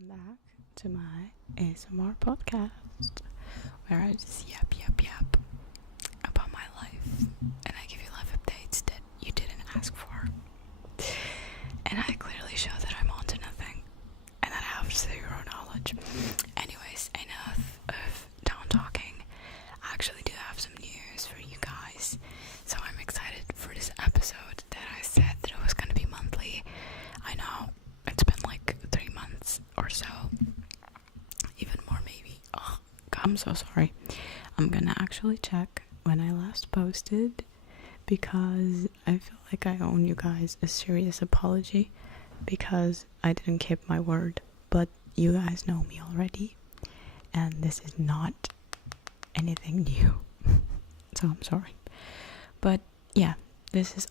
welcome back to my ASMR podcast where I just yap about my life and I give you life updates that you didn't ask for, and I clearly show that I'm on to nothing and that I have zero knowledge. Anyways, enough of down talking. I actually do have some news for you guys, so I'm excited for this episode that I said that it was going to be monthly. I know it's been like 3 months or so, even more maybe. Oh, I'm so sorry. I'm gonna actually check when I last posted because I feel like I owe you guys a serious apology because I didn't keep my word, but you guys know me already and this is not anything new. So I'm sorry, but yeah, this is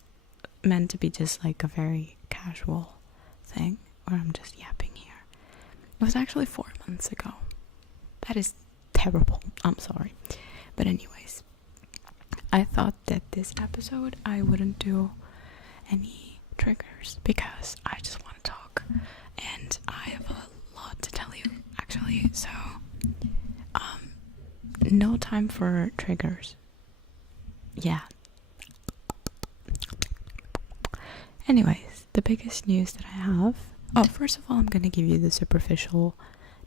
meant to be just like a very casual thing where I'm just yapping here. It was actually 4 months ago. That is terrible. I'm sorry. But anyways, I thought that this episode I wouldn't do any triggers because I just want to talk and I have a lot to tell you actually. So no time for triggers. Yeah. Anyways, the biggest news that I have. Oh, first of all, I'm gonna give you the superficial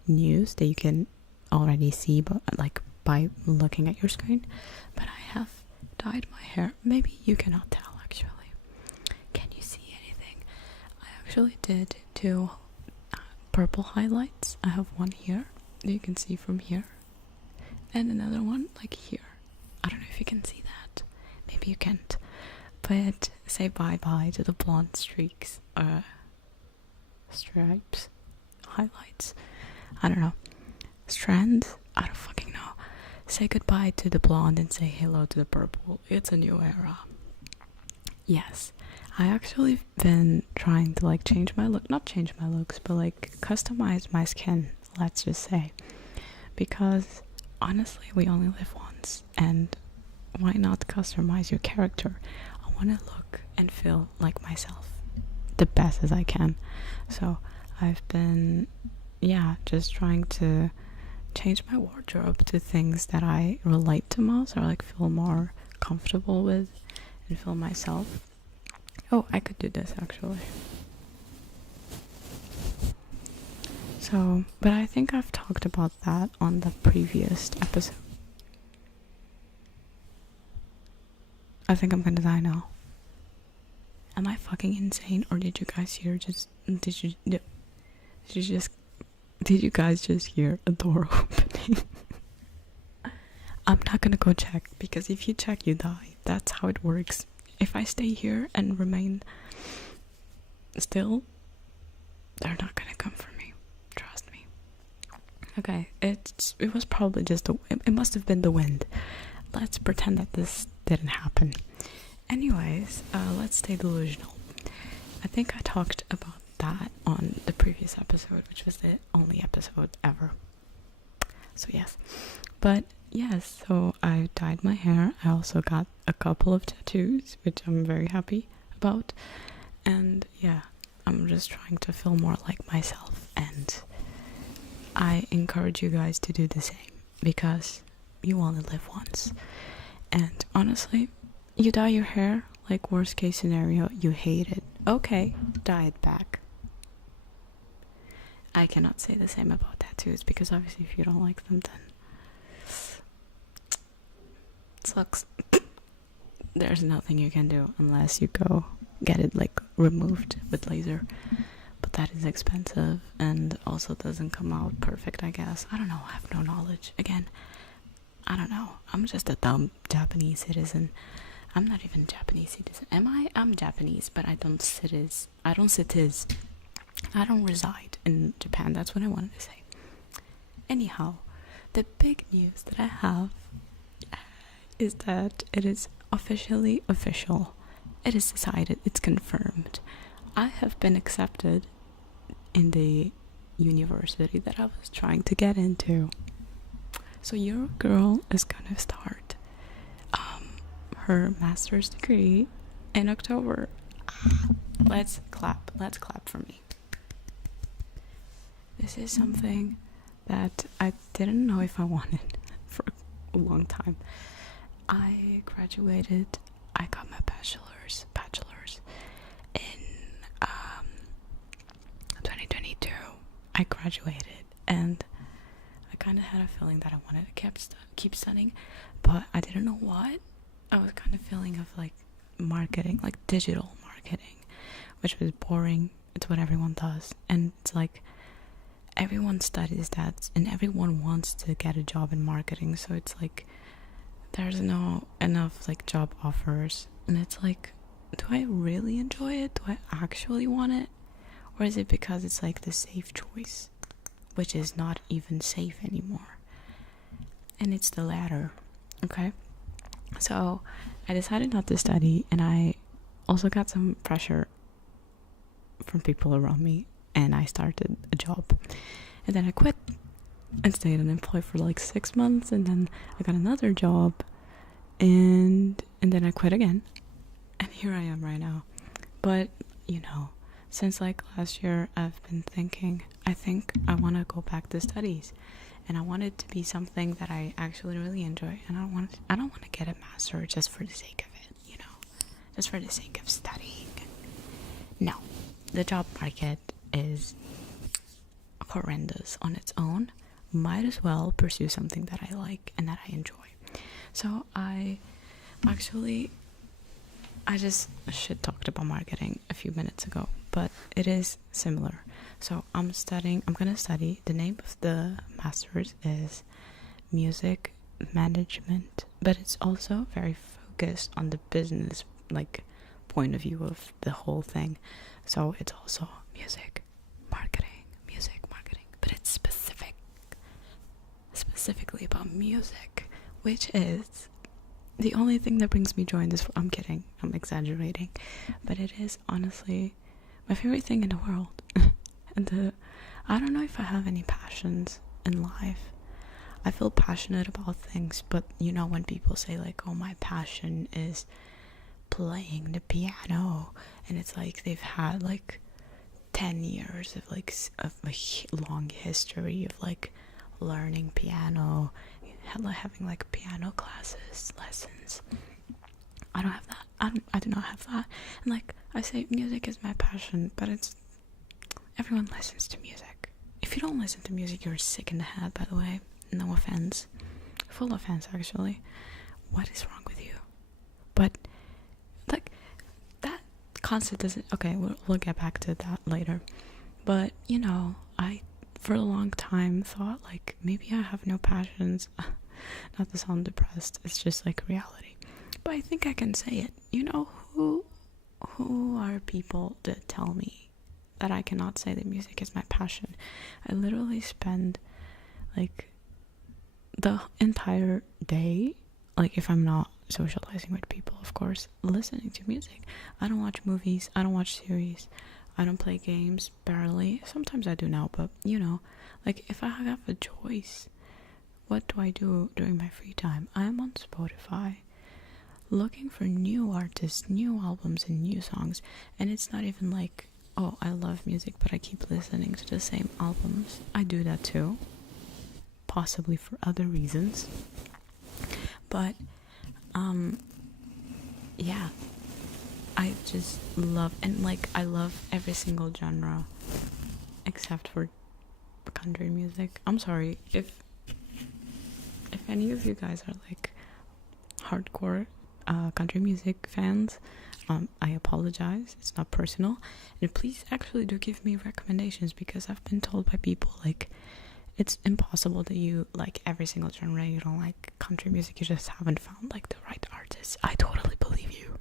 news that you can already see, but like by looking at your screen. But I have dyed my hair. Maybe you cannot tell actually. Can you see anything? I actually did 2 purple highlights. I have one here that you can see from here, and another one like here. I don't know if you can see that. Maybe you can't. But say bye-bye to the blonde streaks, stripes, highlights, I don't know, strands, I don't fucking know. Say goodbye to the blonde and say hello to the purple. It's a new era. Yes, I actually been trying to like change my look, not change my looks, but like customize my skin, let's just say, because honestly we only live once, and why not customize your character? I want to look and feel like myself the best as I can. So I've been just trying to change my wardrobe to things that I relate to most or like feel more comfortable with and feel myself. Oh, I could do this actually. So, but I think I've talked about that on the previous episode. I think I'm gonna die now. Am I fucking insane, or did you guys hear did you guys just hear a door opening? I'm not gonna go check, because if you check you die. That's how it works. If I stay here and remain still, they're not gonna come for me. Trust me. Okay, it was probably just it must have been the wind. Let's pretend that this didn't happen. Anyways, let's stay delusional. I think I talked about that on the previous episode, which was the only episode ever. So yes. But yes, so I dyed my hair. I also got a couple of tattoos, which I'm very happy about. And yeah, I'm just trying to feel more like myself. And I encourage you guys to do the same, because you only live once. And honestly, you dye your hair, like worst case scenario, you hate it. Okay, dye it back. I cannot say the same about tattoos, because obviously if you don't like them, then it sucks. There's nothing you can do unless you go get it like removed with laser. But that is expensive and also doesn't come out perfect, I guess. I don't know, I have no knowledge. Again, I don't know. I'm just a dumb Japanese citizen. I'm not even Japanese citizen. Am I? I'm Japanese, but I don't reside in Japan. That's what I wanted to say. Anyhow, the big news that I have is that it is officially official. It is decided. It's confirmed. I have been accepted in the university that I was trying to get into. So your girl is gonna start her master's degree in October. Let's clap for me. This is something that I didn't know if I wanted for a long time. I graduated, I got my bachelor's in 2022. I graduated, and I kind of had a feeling that I wanted to keep studying, but I didn't know what. I was kind of feeling of like marketing, like digital marketing, which was boring. It's what everyone does, and it's like everyone studies that, and everyone wants to get a job in marketing, so it's like there's no enough like job offers, and it's like, do I really enjoy it? Do I actually want it? Or is it because it's like the safe choice, which is not even safe anymore? And it's the latter. Okay, so I decided not to study, and I also got some pressure from people around me, and I started a job, and then I quit and stayed unemployed for like 6 months, and then I got another job, and then I quit again, and here I am right now. But since like last year, I've been thinking, I think I want to go back to studies, and I want it to be something that I actually really enjoy, and I don't want to get a master just for the sake of it, just for the sake of studying. No, the job market is horrendous on its own. Might as well pursue something that I like and that I enjoy. So I just shit talked about marketing a few minutes ago, but it is similar. So I'm gonna study, the name of the master's is music management, but it's also very focused on the business like point of view of the whole thing. So it's also music marketing, but it's specifically about music, which is the only thing that brings me joy in this. I'm kidding, I'm exaggerating, but it is honestly my favorite thing in the world. And I don't know if I have any passions in life. I feel passionate about things, but when people say like, oh, my passion is playing the piano, and it's like they've had like 10 years of like of a long history of like learning piano, having like piano lessons. I don't have that. I do not have that. And like I say, music is my passion, but everyone listens to music. If you don't listen to music, you're sick in the head, by the way. No offense. Full offense, actually. What is wrong with you? But like that concept doesn't. Okay, we'll get back to that later. But I for a long time thought like maybe I have no passions. Not to sound depressed, it's just like reality. But I think I can say it. Who are people that tell me that I cannot say that music is my passion? I literally spend like the entire day, like if I'm not socializing with people, of course, listening to music. I don't watch movies, I don't watch series, I don't play games, barely. Sometimes I do now, but like if I have a choice, what do I do during my free time? I'm on Spotify looking for new artists, new albums, and new songs. And it's not even like, oh, I love music, but I keep listening to the same albums. I do that too, possibly for other reasons. But yeah, I just love, and like I love every single genre except for country music. I'm sorry if any of you guys are like hardcore country music fans. I apologize, it's not personal, and please actually do give me recommendations, because I've been told by people like it's impossible that you like every single genre. You don't like country music, you just haven't found like the right artist. I totally believe you.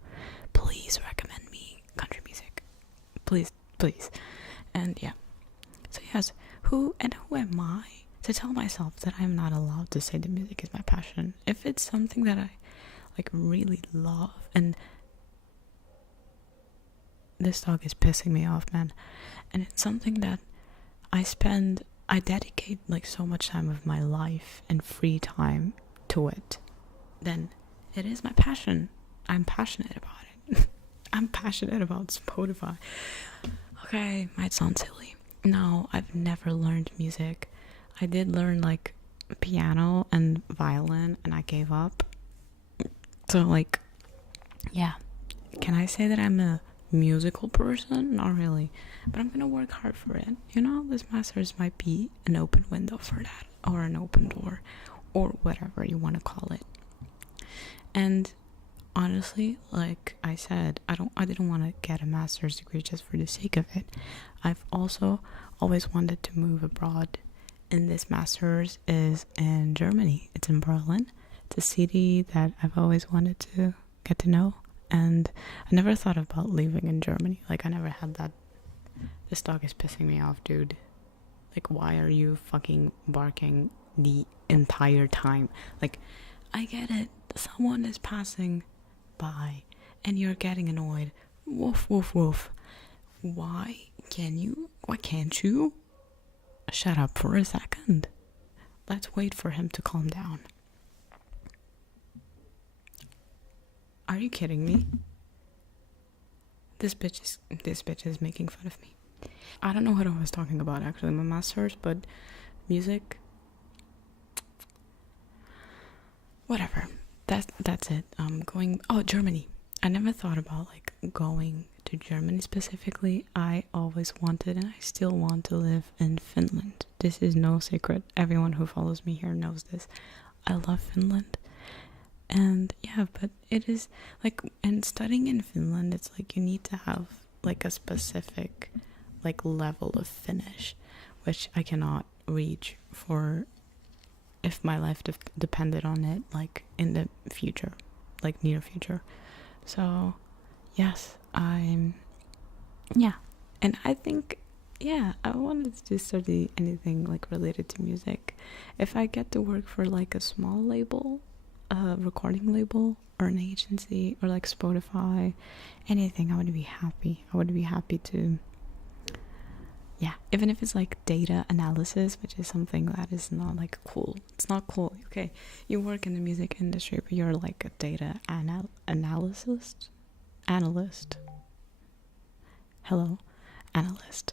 Please recommend me country music, please. And yeah, so yes, who am I to tell myself that I'm not allowed to say that music is my passion? If it's something that I like really love, and this dog is pissing me off, man, and it's something that I dedicate like so much time of my life and free time to it, then it is my passion. I'm passionate about it. I'm passionate about Spotify. Okay, might sound silly, No, I've never learned music. I did learn like piano and violin, and I gave up. So, like, yeah. Can I say that I'm a musical person? Not really. But I'm gonna work hard for it. You know, this master's might be an open window for that, or an open door, or whatever you want to call it. And honestly, like I said, I didn't want to get a master's degree just for the sake of it. I've also always wanted to move abroad, and this master's is in Germany. It's in Berlin. It's a city that I've always wanted to get to know, and I never thought about leaving in Germany. Like, I never had that. This dog is pissing me off, dude. Like, why are you fucking barking the entire time? Like, I get it. Someone is passing by and you're getting annoyed. Woof, woof, woof. Why can't you shut up for a second? Let's wait for him to calm down. Are you kidding me? This bitch is making fun of me. I don't know what I was talking about actually, my master's, but music, whatever. That's it. Germany. I never thought about like going to Germany specifically. I always wanted, and I still want, to live in Finland. This is no secret. Everyone who follows me here knows this. I love Finland. And yeah, but it is like, and studying in Finland, it's like you need to have like a specific like level of Finnish, which I cannot reach for if my life depended on it, like in the future, like near future. So yes, and I think, yeah, I wanted to study anything like related to music. If I get to work for like a small label, a recording label, or an agency, or like Spotify, anything, I would be happy. I would be happy to, yeah, even if it's like data analysis, which is something that is not like cool. It's not cool. Okay, you work in the music industry, but you're like a data analyst. Hello, analyst.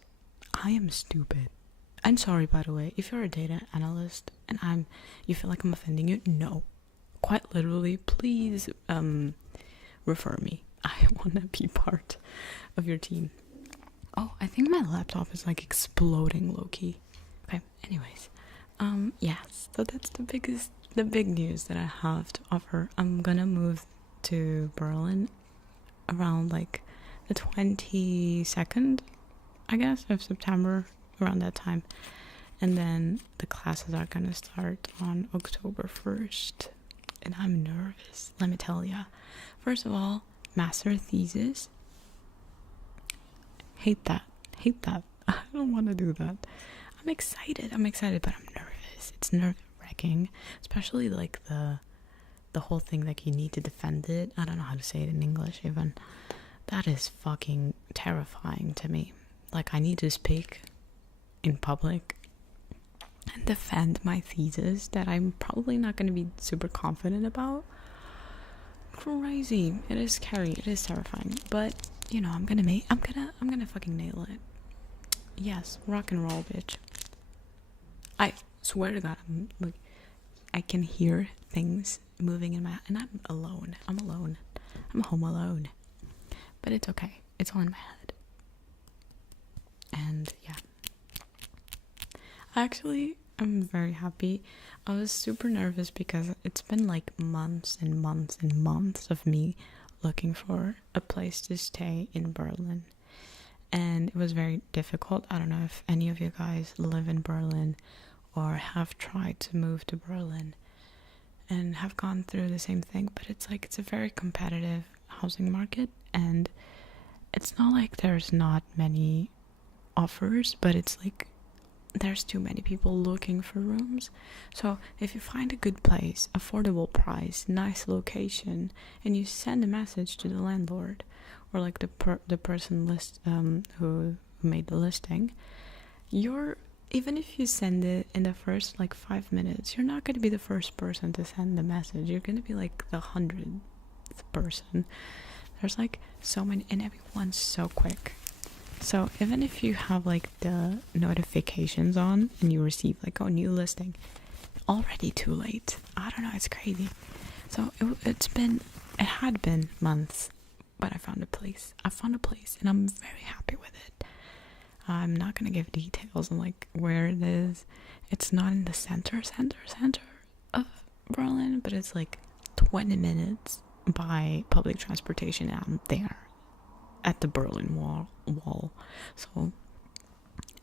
I am stupid. I'm sorry, by the way, if you're a data analyst and you feel like I'm offending you. No, quite literally, please refer me. I want to be part of your team. Oh, I think my laptop is like exploding low-key. Okay, anyways. Yes, so that's the big news that I have to offer. I'm gonna move to Berlin around like the 22nd, I guess, of September, around that time. And then the classes are gonna start on October 1st. And I'm nervous, let me tell ya. First of all, master thesis. Hate that. I don't want to do that. I'm excited, but I'm nervous. It's nerve-wracking, especially like the whole thing, like you need to defend it. I don't know how to say it in English even. That is fucking terrifying to me. Like, I need to speak in public and defend my thesis that I'm probably not going to be super confident about. Crazy. It is scary. It is terrifying. But you know, I'm gonna fucking nail it. Yes, rock and roll, bitch. I swear to God, I can hear things moving in my, and I'm alone. I'm home alone. But it's okay. It's all in my head. And yeah. Actually, I'm very happy. I was super nervous because it's been like months and months and months of me looking for a place to stay in Berlin, and it was very difficult. I don't know if any of you guys live in Berlin or have tried to move to Berlin and have gone through the same thing, but it's like, it's a very competitive housing market, and it's not like there's not many offers, but it's like there's too many people looking for rooms. So if you find a good place, affordable price, nice location, and you send a message to the landlord or like the person who made the listing, even if you send it in the first like 5 minutes, you're not going to be the first person to send the message. You're going to be like the 100th person. There's like so many, and everyone's so quick. So even if you have like the notifications on and you receive like, oh, new listing, already too late. I don't know, it's crazy. So it had been months, but I found a place and I'm very happy with it. I'm not gonna give details on like where it is. It's not in the center of Berlin, but it's like 20 minutes by public transportation and I'm there at the Berlin wall. So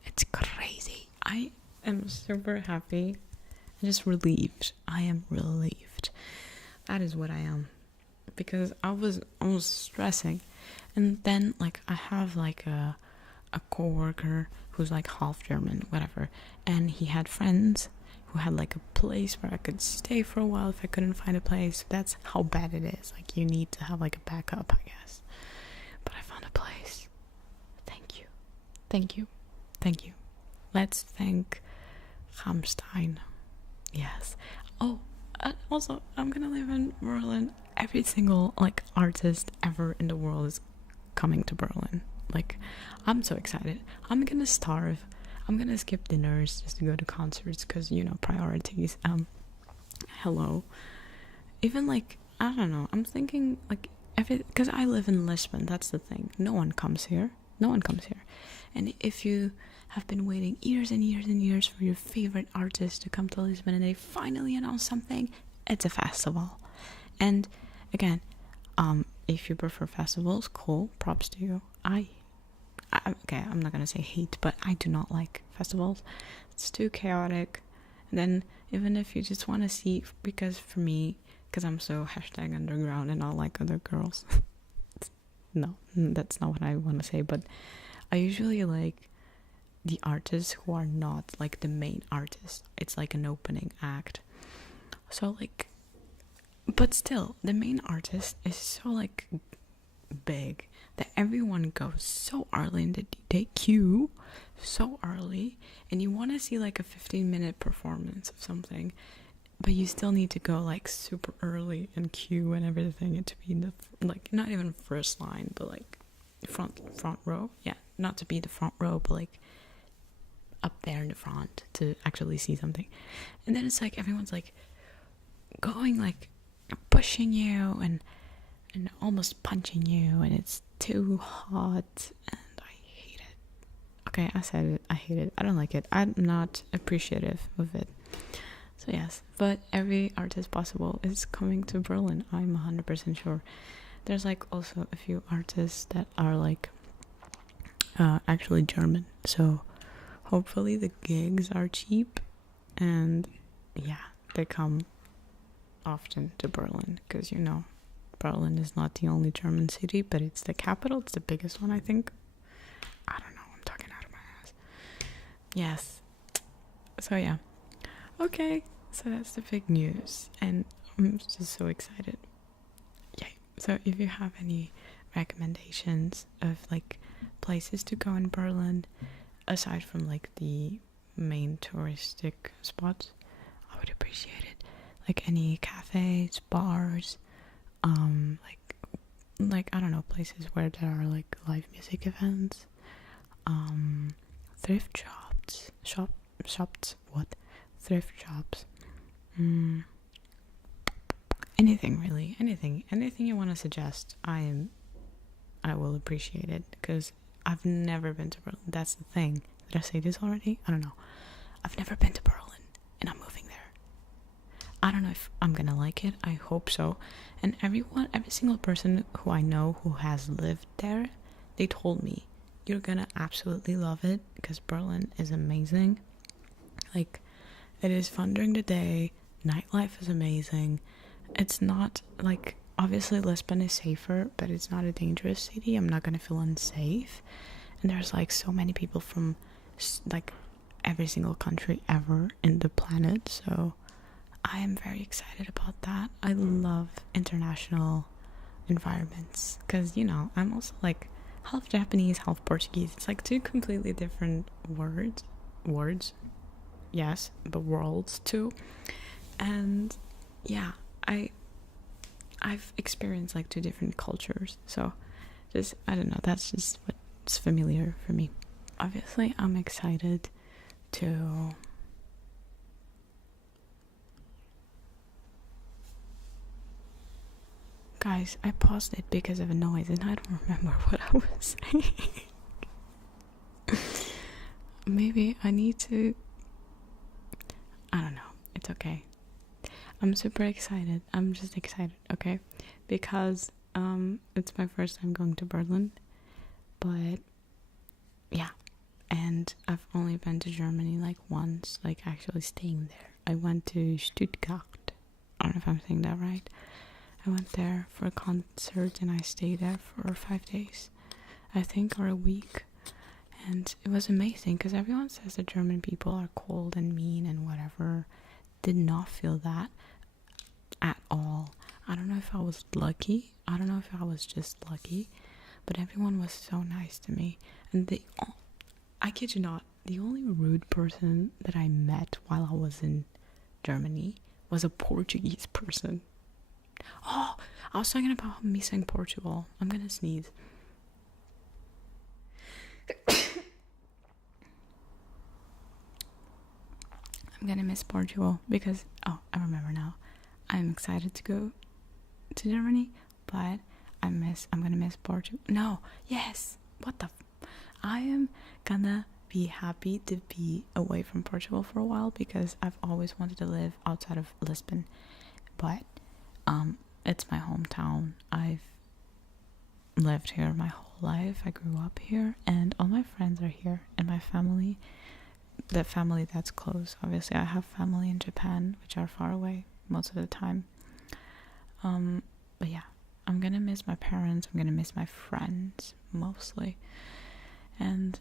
it's crazy. I am super happy. I'm just relieved. I am relieved. That is what I am. Because I was stressing. And then like I have like a coworker who's like half German, whatever. And he had friends who had like a place where I could stay for a while if I couldn't find a place. That's how bad it is. Like you need to have like a backup, I guess. But I found a place. Thank you. Thank you. Thank you. Let's thank Rammstein. Yes. Oh, also, I'm gonna live in Berlin. Every single like artist ever in the world is coming to Berlin. Like, I'm so excited. I'm gonna starve. I'm gonna skip dinners just to go to concerts because, you know, priorities. Hello. Even like, I don't know. I'm thinking like, because I live in Lisbon. That's the thing. No one comes here. And if you have been waiting years and years and years for your favorite artist to come to Lisbon and they finally announce something, it's a festival. And again, if you prefer festivals, cool, props to you. Okay, I'm not gonna say hate, but I do not like festivals. It's too chaotic. And then even if you just want to see, because for me, because I'm so #underground and not like other girls. No, that's not what I want to say, but I usually like the artists who are not like the main artist. It's like an opening act. So like, but still, the main artist is so like big that everyone goes so early and they queue so early, and you want to see like a 15-minute performance of something, but you still need to go like super early and queue and everything, and to be in the like not even first line, but like front row. Yeah, not to be the front row, but like up there in the front to actually see something. And then it's like everyone's like going like pushing you and almost punching you, and it's too hot, and I hate it. Okay, I said it. I hate it. I don't like it. I'm not appreciative of it. So yes, but every artist possible is coming to Berlin. I'm 100% sure. There's like also a few artists that are like actually German, so hopefully the gigs are cheap, and yeah, they come often to Berlin, because you know Berlin is not the only German city, but it's the capital. It's the biggest one, I think. I don't know, I'm talking out of my ass. Yes. So yeah. Okay, so that's the big news, and I'm just so excited. Yay. So if you have any recommendations of like places to go in Berlin, aside from like the main touristic spots, I would appreciate it. Like any cafes, bars, like I don't know, places where there are like live music events, thrift shops, thrift shops, anything really, anything you want to suggest, I will appreciate it, because I've never been to Berlin. That's the thing. Did I say this already? I don't know. I've never been to Berlin, and I'm moving there. I don't know if I'm gonna like it. I hope so. And every single person who I know who has lived there, they told me, you're gonna absolutely love it, because Berlin is amazing. Like, it is fun during the day. Nightlife is amazing. It's not like, obviously Lisbon is safer, but it's not a dangerous city. I'm not gonna feel unsafe. And there's like so many people from like every single country ever in the planet, so I am very excited about that. I love international environments, because, you know, I'm also like half Japanese, half Portuguese. It's like two completely different words, yes, but worlds too. And yeah, I've experienced like two different cultures, so just, I don't know, that's just what it's familiar for me. Obviously, I'm excited to guys, I paused it because of a noise and I don't remember what I was saying. Maybe I need to, I don't know, it's okay. I'm super excited. I'm just excited, okay? Because it's my first time going to Berlin. But yeah, and I've only been to Germany like once, like actually staying there. I went to Stuttgart. I don't know if I'm saying that right. I went there for a concert and I stayed there for 5 days, I think, or a week. And it was amazing because everyone says that German people are cold and mean and whatever. Did not feel that at all. I don't know if I was lucky. I don't know if I was just lucky. But everyone was so nice to me. And I kid you not, the only rude person that I met while I was in Germany was a Portuguese person. Oh, I was talking about missing Portugal. I'm gonna sneeze. I'm gonna miss Portugal because, I remember now. I'm excited to go to Germany, but I'm gonna miss Portugal. No, yes, what the I am gonna be happy to be away from Portugal for a while because I've always wanted to live outside of Lisbon, but it's my hometown. I've lived here my whole life. I grew up here and all my friends are here, and my family, the family that's close. Obviously I have family in Japan which are far away most of the time, but yeah, I'm gonna miss my parents. I'm gonna miss my friends mostly, and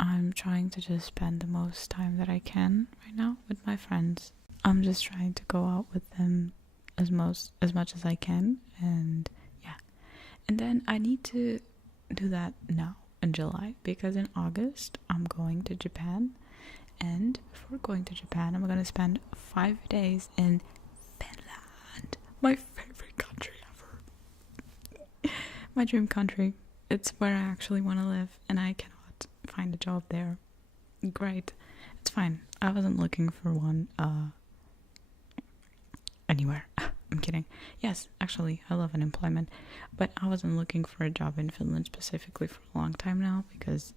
I'm trying to just spend the most time that I can right now with my friends. I'm just trying to go out with them as much as I can, and yeah. And then I need to do that now in July because in August I'm going to Japan, and before going to Japan I'm gonna spend 5 days in Finland, my favorite country ever. My dream country. It's where I actually want to live, and I cannot find a job there. Great. It's fine. I wasn't looking for one anywhere. I'm kidding. Yes, actually, I love unemployment, but I wasn't looking for a job in Finland specifically for a long time now because,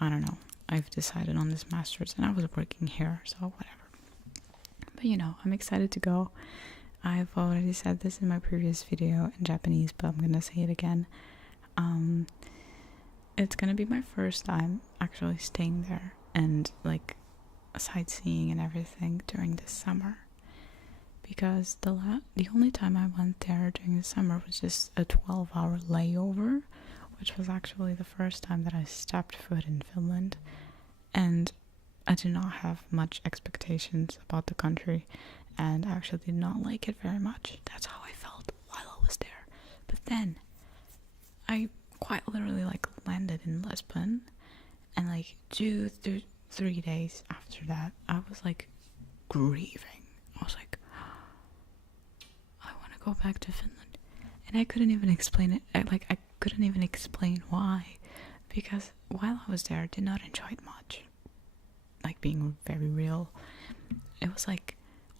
I don't know, I've decided on this master's and I was working here, so whatever. But I'm excited to go. I've already said this in my previous video in Japanese, but I'm gonna say it again. It's gonna be my first time actually staying there and like sightseeing and everything during this summer, because the only time I went there during the summer was just a 12-hour layover, which was actually the first time that I stepped foot in Finland, and I did not have much expectations about the country, and I actually did not like it very much. That's how I felt while I was there. But then I quite literally landed in Lisbon, and 2-3 days after that I was grieving. I was like, I want to go back to Finland, and I couldn't even explain it. I couldn't even explain why, because while I was there I did not enjoy it much. Being very real, it was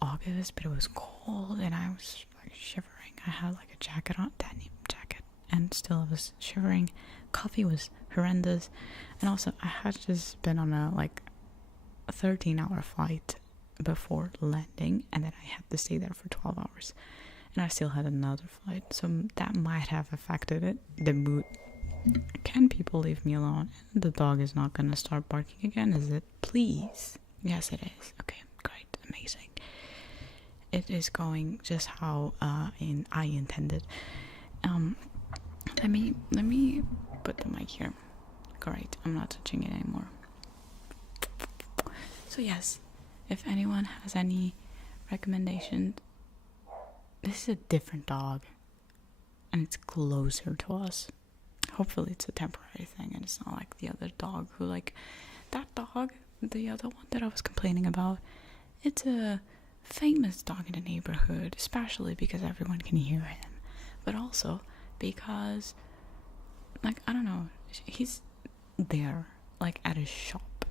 August, but it was cold and I was shivering. I had a jacket on, denim jacket, and still I was shivering. Coffee was horrendous, and also I had just been on a 13-hour flight before landing, and then I had to stay there for 12 hours, and I still had another flight, so that might have affected it, the mood. Can people leave me alone? The dog is not gonna start barking again, is it? Please. Yes, it is. Okay, great, amazing. It is going just how I intended. Let me put the mic here. Great, I'm not touching it anymore. So yes, if anyone has any recommendations, this is a different dog, and it's closer to us. Hopefully it's a temporary thing and it's not like the other dog who that dog, the other one that I was complaining about. It's a famous dog in the neighborhood, especially because everyone can hear him, but also because like, I don't know, he's there, like, at his shop,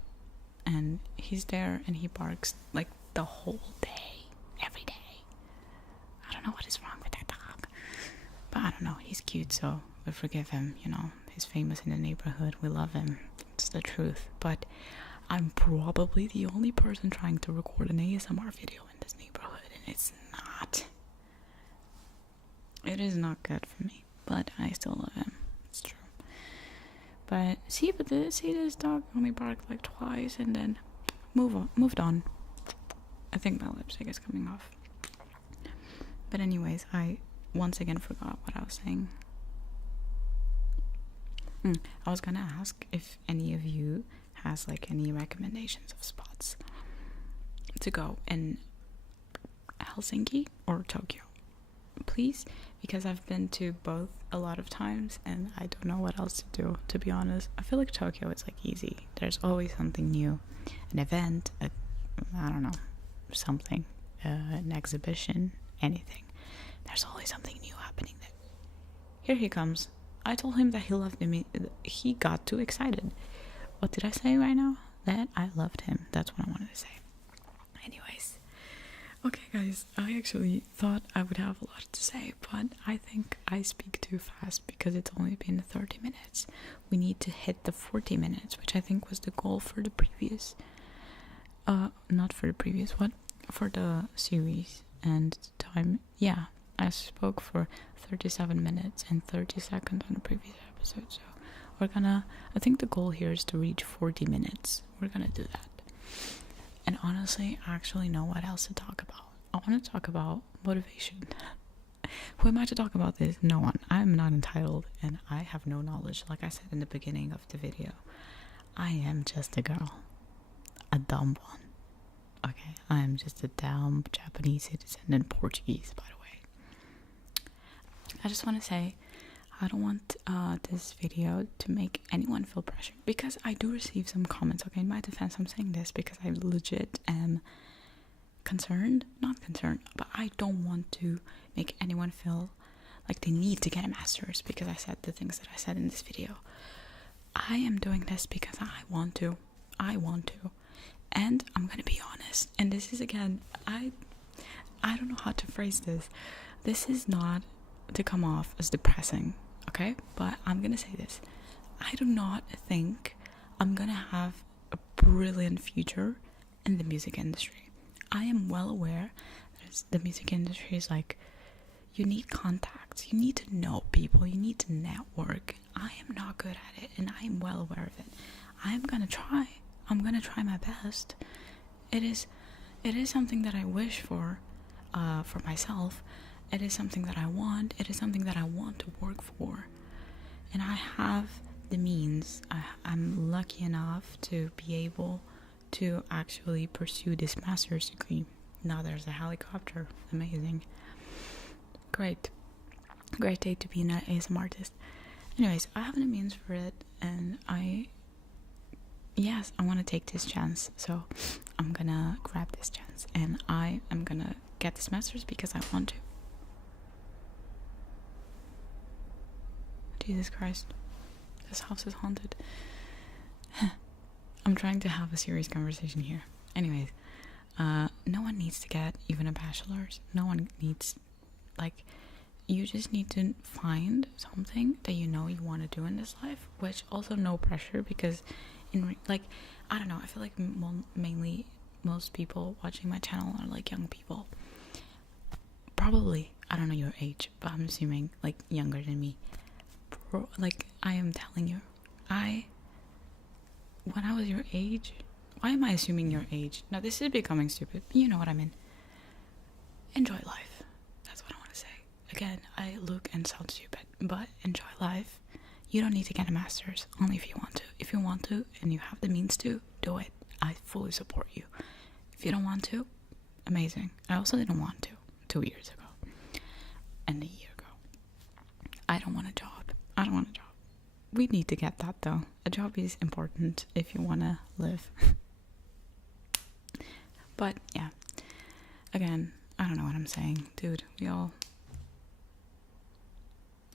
and he's there and he barks like the whole day, every day. I don't know what is wrong with that dog, but I don't know, he's cute, so we forgive him, you know. He's famous in the neighborhood, we love him, it's the truth. But I'm probably the only person trying to record an ASMR video in this neighborhood, and it is not good for me, but I still love him, it's true. But this dog only barked like twice and then moved on. I think my lipstick is coming off. But anyways, I once again forgot what I was saying. I was gonna ask if any of you has like any recommendations of spots to go in Helsinki or Tokyo, please, because I've been to both a lot of times and I don't know what else to do, to be honest. I feel like Tokyo is like easy. There's always something new, an event, I don't know, something, an exhibition, anything. There's always something new happening there. Here he comes. I told him that he loved me. He got too excited. What did I say right now? That I loved him. That's what I wanted to say. Anyways. Okay, guys. I actually thought I would have a lot to say, but I think I speak too fast because it's only been 30 minutes. We need to hit the 40 minutes, which I think was the goal for the previous... not for the previous, what? For the series and time. Yeah, I spoke for 37 minutes and 30 seconds on the previous episode, so we're gonna, I think the goal here is to reach 40 minutes. We're gonna do that. And honestly, I actually know what else to talk about. I want to talk about motivation. Who am I to talk about this? No one. I'm not entitled and I have no knowledge. Like I said in the beginning of the video, I am just a girl, a dumb one. Okay, I am just a dumb Japanese citizen and Portuguese, by the way. I just want to say, I don't want this video to make anyone feel pressured, because I do receive some comments. Okay, in my defense, I'm saying this because I legit am concerned, not concerned, but I don't want to make anyone feel like they need to get a master's because I said the things that I said in this video. I am doing this because I want to. And I'm gonna be honest, and this is, again, I don't know how to phrase this. This is not to come off as depressing, okay? But I'm gonna say this. I do not think I'm gonna have a brilliant future in the music industry. I am well aware that the music industry is like, you need contacts, you need to know people, you need to network. I am not good at it, and I am well aware of it. I'm gonna try my best. It is something that I wish for myself. It is something that I want. It is something that I want to work for. And I have the means. I'm lucky enough to be able to actually pursue this master's degree. Now there's a helicopter. Amazing. Great day to be an ASMR artist. Anyways, I have the means for it, and I want to take this chance. So I'm gonna grab this chance, and I am gonna get this master's because I want to. Jesus Christ, this house is haunted. I'm trying to have a serious conversation here. Anyways, no one needs to get even a bachelor's. No one needs, like, you just need to find something that you know you want to do in this life, which also no pressure, because I don't know, I feel like mainly most people watching my channel are like young people. Probably, I don't know your age, but I'm assuming like younger than me. Like, I am telling you, when I was your age, why am I assuming your age? No, this is becoming stupid. You know what I mean. Enjoy life. That's what I want to say. Again, I look and sound stupid, but enjoy life. You don't need to get a master's, only if you want to. If you want to, and you have the means to, do it. I fully support you. If you don't want to, amazing. I also didn't want to 2 years ago. And a year ago. I don't want a job. We need to get that, though. A job is important if you want to live. But, yeah. Again, I don't know what I'm saying. Dude, we all...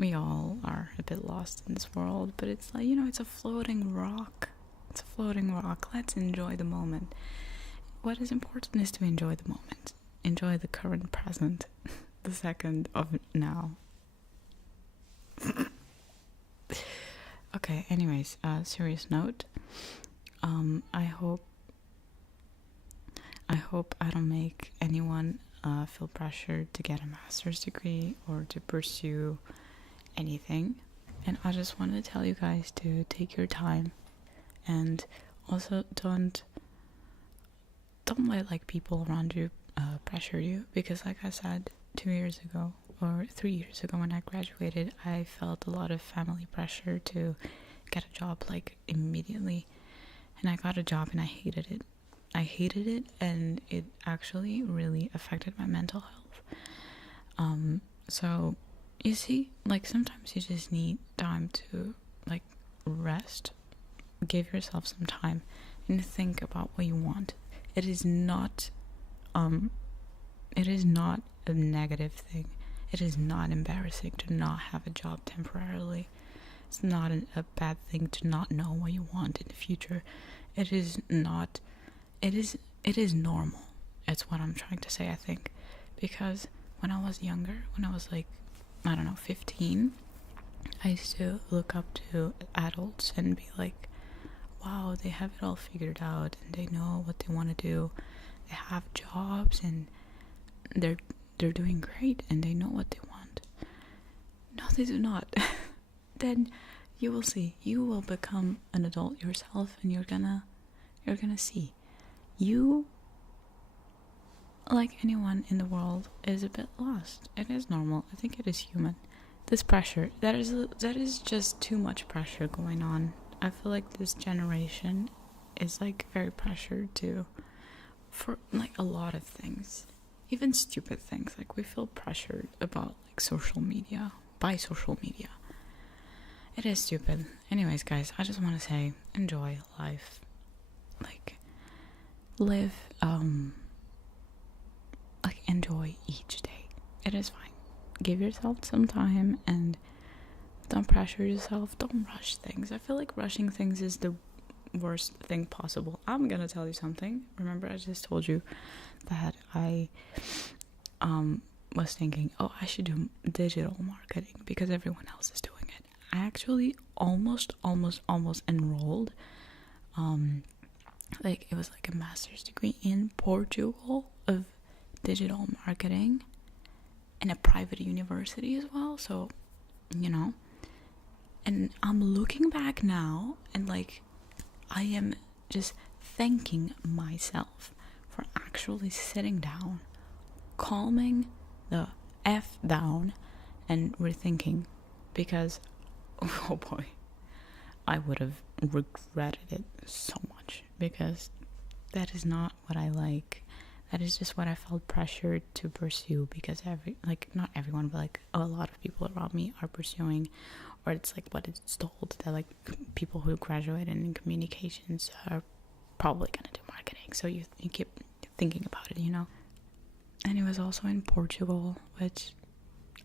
we all are a bit lost in this world, but it's like, you know, it's a floating rock. It's a floating rock. Let's enjoy the moment. What is important is to enjoy the moment. Enjoy the current present, the second of now. Okay, anyways, serious note. I hope I don't make anyone feel pressured to get a master's degree or to pursue anything. And I just wanted to tell you guys to take your time, and also don't let like people around you pressure you, because like I said 2 years ago or 3 years ago when I graduated, I felt a lot of family pressure to get a job like immediately, and I got a job and I hated it, and it actually really affected my mental health. So you see, like sometimes you just need time to like rest, give yourself some time and think about what you want. It is not a negative thing. It is not embarrassing to not have a job temporarily. It's not a bad thing to not know what you want in the future. It is normal. It's what I'm trying to say, I think. Because when I was younger, when I was like, I don't know, 15, I used to look up to adults and be like, wow, they have it all figured out and they know what they want to do. They have jobs and they're doing great and they know what they want. No, they do not. Then you will see. You will become an adult yourself, and you're gonna see. You, like anyone in the world, is a bit lost. It is normal. I think it is human. This pressure, that is just too much pressure going on. I feel like this generation is like very pressured for like a lot of things, even stupid things. Like we feel pressured about like social media, by social media. It is stupid. Anyways, guys, I just want to say, enjoy life. Like, live, like enjoy each day. It is fine. Give yourself some time and don't pressure yourself. Don't rush things. I feel like rushing things is the worst thing possible. I'm gonna tell you something. Remember, I just told you that I was thinking, oh, I should do digital marketing because everyone else is doing it. I actually almost enrolled. Like it was like a master's degree in Portugal of digital marketing in a private university as well. So, you know, and I'm looking back now and like I am just thanking myself for actually sitting down, calming the F down and rethinking, because oh boy, I would have regretted it so much, because that is not what I like. That is just what I felt pressured to pursue, because not everyone, but like a lot of people around me are pursuing, or it's like what it's told that like people who graduated in communications are probably gonna do marketing. So you keep thinking about it, you know. And it was also in Portugal, which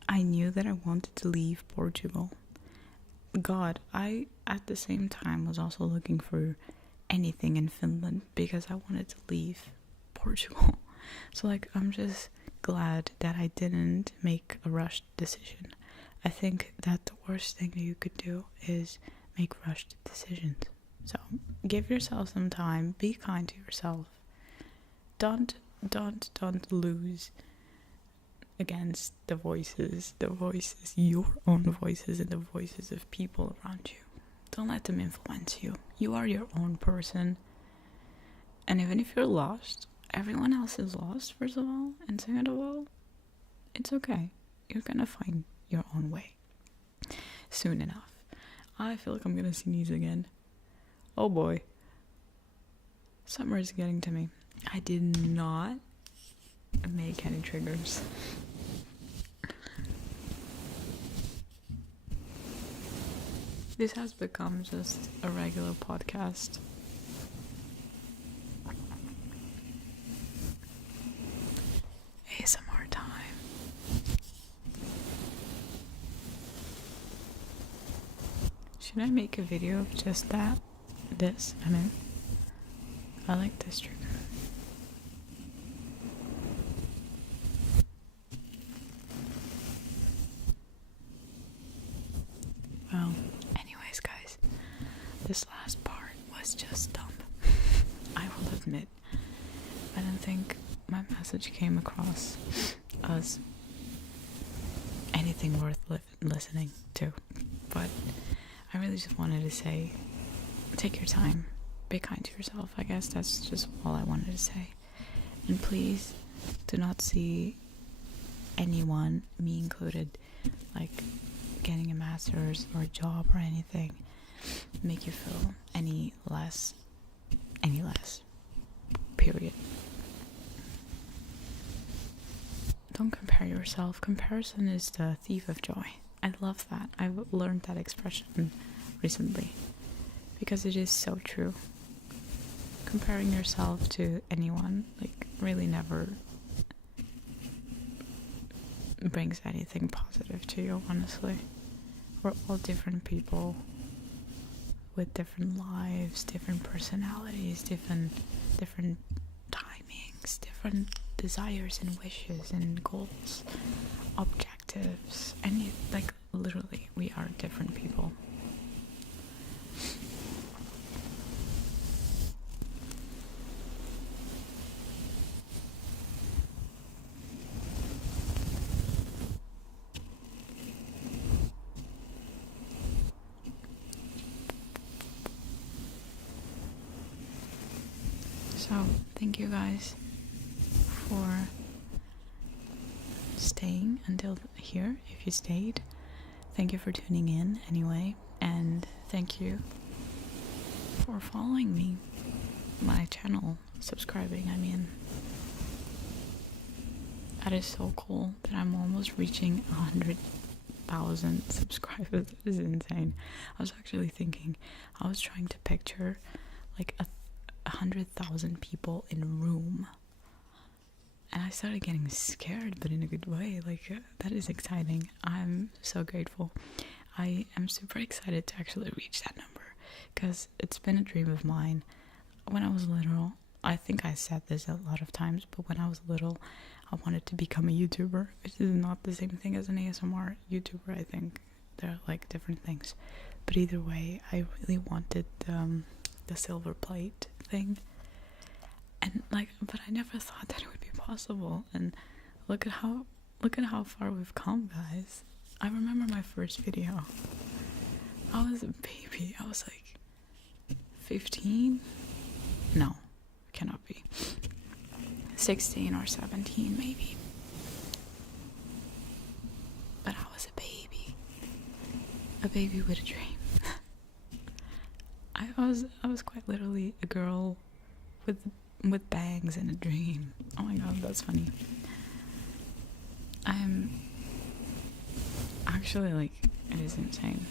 I knew that I wanted to leave Portugal. God, I at the same time was also looking for anything in Finland because I wanted to leave Portugal. So like I'm just glad that I didn't make a rushed decision. I think that the worst thing that you could do is make rushed decisions. So give yourself some time, be kind to yourself. Don't lose against the voices, your own voices and the voices of people around you. Don't let them influence you. You are your own person. And even if you're lost, everyone else is lost, first of all. And second of all, it's okay. You're gonna find your own way soon enough. I feel like I'm gonna sneeze again. Oh boy. Summer is getting to me. I did not make any triggers. This has become just a regular podcast. ASMR time. Should I make a video of just that? I like this trigger. Well, anyways, guys, this last part was just dumb. I will admit, I don't think my message came across as anything worth listening to, but I really just wanted to say, take your time, be kind to yourself. I guess that's just all I wanted to say. And please do not see anyone, me included, like getting a master's or a job or anything make you feel any less, period. Don't compare yourself. Comparison is the thief of joy. I love that. I've learned that expression recently because it is so true. Comparing yourself to anyone really never brings anything positive to you, honestly. We're all different people with different lives, different personalities, different timings, different desires and wishes and goals, objectives, literally we are different people. So, thank you guys for staying until here, if you stayed. Thank you for tuning in anyway, and thank you for following me, my channel, subscribing. That is so cool that I'm almost reaching 100,000 subscribers. That is insane. I was actually thinking, I was trying to picture 100,000 people in a room, and I started getting scared, but in a good way. That is exciting. I'm so grateful. I am super excited to actually reach that number, because it's been a dream of mine. When I was little, I think I said this a lot of times, but when I was little, I wanted to become a YouTuber, which is not the same thing as an ASMR YouTuber. I think they're different things, but either way, I really wanted the silver plate thing, and but I never thought that it would be possible. And look at how far we've come, guys. I remember my first video. I was a baby. I was 15. No, cannot be. 16 or 17 maybe. But I was a baby with a dream. I was quite literally a girl with bangs and a dream. Oh my god, that's funny. I'm actually it is insane.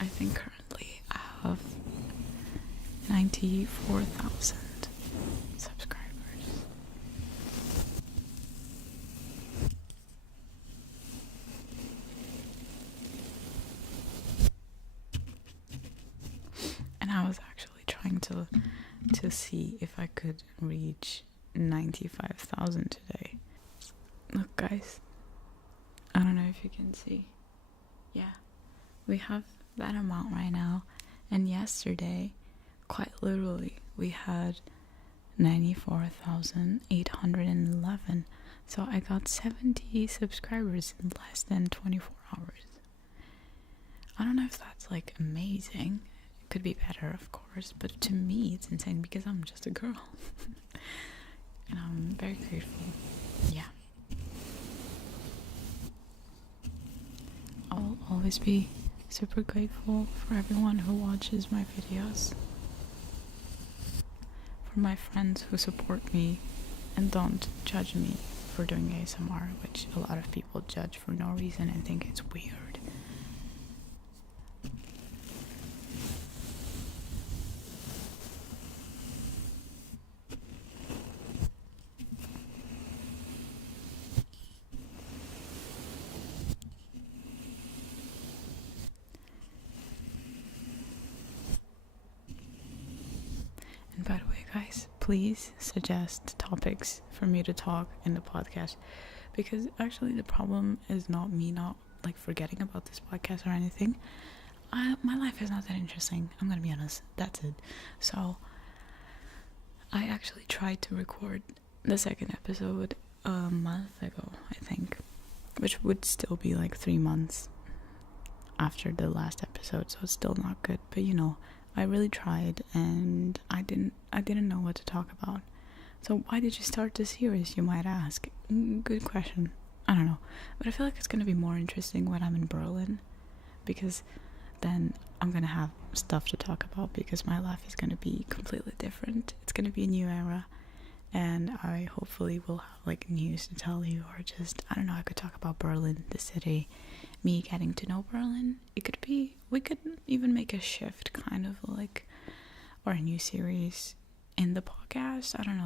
I think currently I have 94,000 subscribers. And I was actually trying to see if I could reach 95,000 today. Look, guys, I don't know if you can see. Yeah, we have that amount right now, and yesterday, quite literally, we had 94,811. So I got 70 subscribers in less than 24 hours. I don't know if that's amazing. Could be better, of course, but to me it's insane because I'm just a girl. And I'm very grateful. Yeah, I'll always be super grateful for everyone who watches my videos, for my friends who support me and don't judge me for doing ASMR, which a lot of people judge for no reason and think it's weird. guys, please suggest topics for me to talk in the podcast, because actually the problem is not me not like forgetting about this podcast or anything. My life is not that interesting, I'm gonna be honest. That's it. So I actually tried to record the second episode a month ago, I think, which would still be like 3 months after the last episode, so it's still not good. But you know, I really tried, and I didn't know what to talk about. So why did you start this series, you might ask? Good question. I don't know, but I feel like it's gonna be more interesting when I'm in Berlin, because then I'm gonna have stuff to talk about, because my life is gonna be completely different. It's gonna be a new era, and I hopefully will have like news to tell you, or just, I don't know, I could talk about Berlin, the city, me getting to know Berlin. We could even make a shift, kind of like, or a new series in the podcast. I don't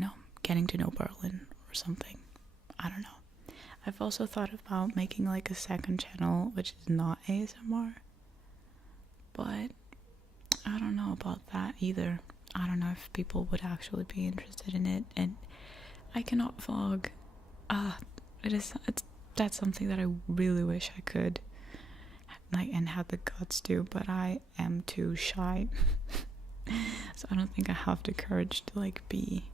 know, getting to know Berlin or something. I don't know. I've also thought about making like a second channel which is not ASMR, but I don't know about that either. I don't know if people would actually be interested in it, and I cannot vlog. That's something that I really wish I could, like, and had the guts to, but I am too shy. So I don't think I have the courage to like be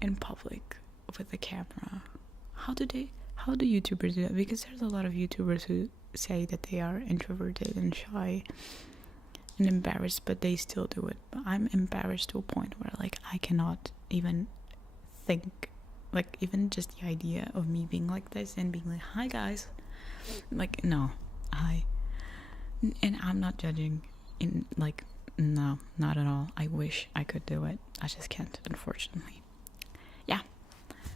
in public with the camera. How do YouTubers do that? Because there's a lot of YouTubers who say that they are introverted and shy and embarrassed, but they still do it. But I'm embarrassed to a point where like I cannot even think, like, even just the idea of me being like this and being like, hi guys, like, no, and I'm not judging, in like, no, not at all. I wish I could do it, I just can't, unfortunately. Yeah.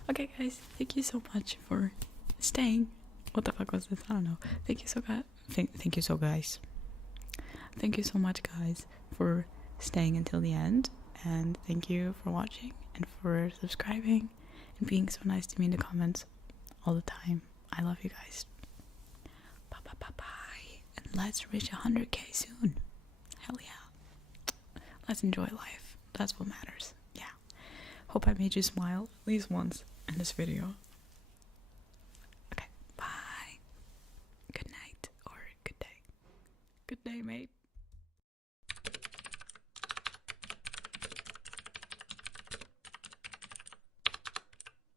Okay guys, thank you so much for staying. What the fuck was this? I don't know. Thank you so much guys for staying until the end, and thank you for watching and for subscribing and being so nice to me in the comments all the time. I love you guys. Bye. And let's reach 100k soon. Hell yeah. Let's enjoy life. That's what matters. Yeah. Hope I made you smile at least once in this video. Okay, bye. Good night or good day. Good day, mate.